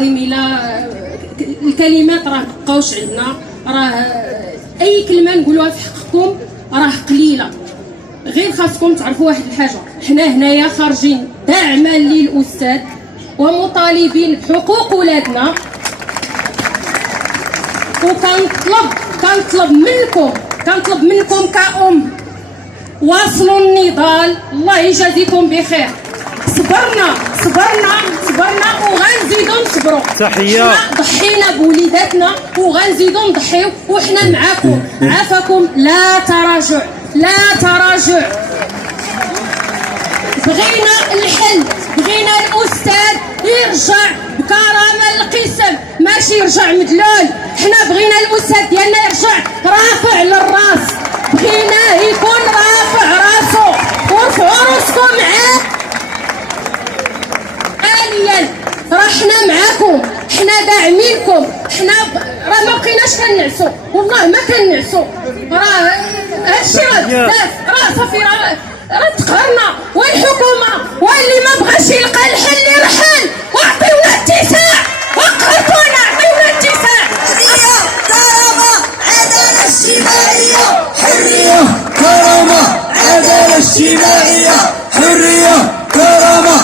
العظيم الا الكلمات راه مبقاوش عندنا، راه اي كلمه نقولوها في حقكم راه قليله. غير خاصكم تعرفوا واحد الحاجه، حنا هنايا خارجين دعما للاستاذ ومطالبين بحقوق ولادنا، كنطلب منكم كأم واصلوا النضال. الله يجازيكم بخير. صبرنا وغنزيدوا نصبروا. تحية. حنا ضحينا بوليداتنا وغنزيدوا نضحيو وحنا معاكم. عافاكم. لا تراجع. بغينا الحل، بغينا الاستاذ يرجع بكرامه للقسم، ماشي يرجع مدلول. حنا بغينا الاستاذ ديالنا يرجع رافع للراس، بغيناه يكون رافع راسو. ورفعوا راسكم معاه. حاليا راه حنا معاكم، حنا داعمينكم، حنا راه ما بقيناش كنعسوا، والله ما كنعسوا. راه هادشي راه بزاف، راه صافي راه تقهرنا. والحكومه واللي ما بغاش يلقى الحل يرحل وعطيونا اتساع. وقفونا عطيونا اتساع. حرية كرامة عدالة اجتماعية. حرية كرامة عدالة اجتماعية. حرية كرامة.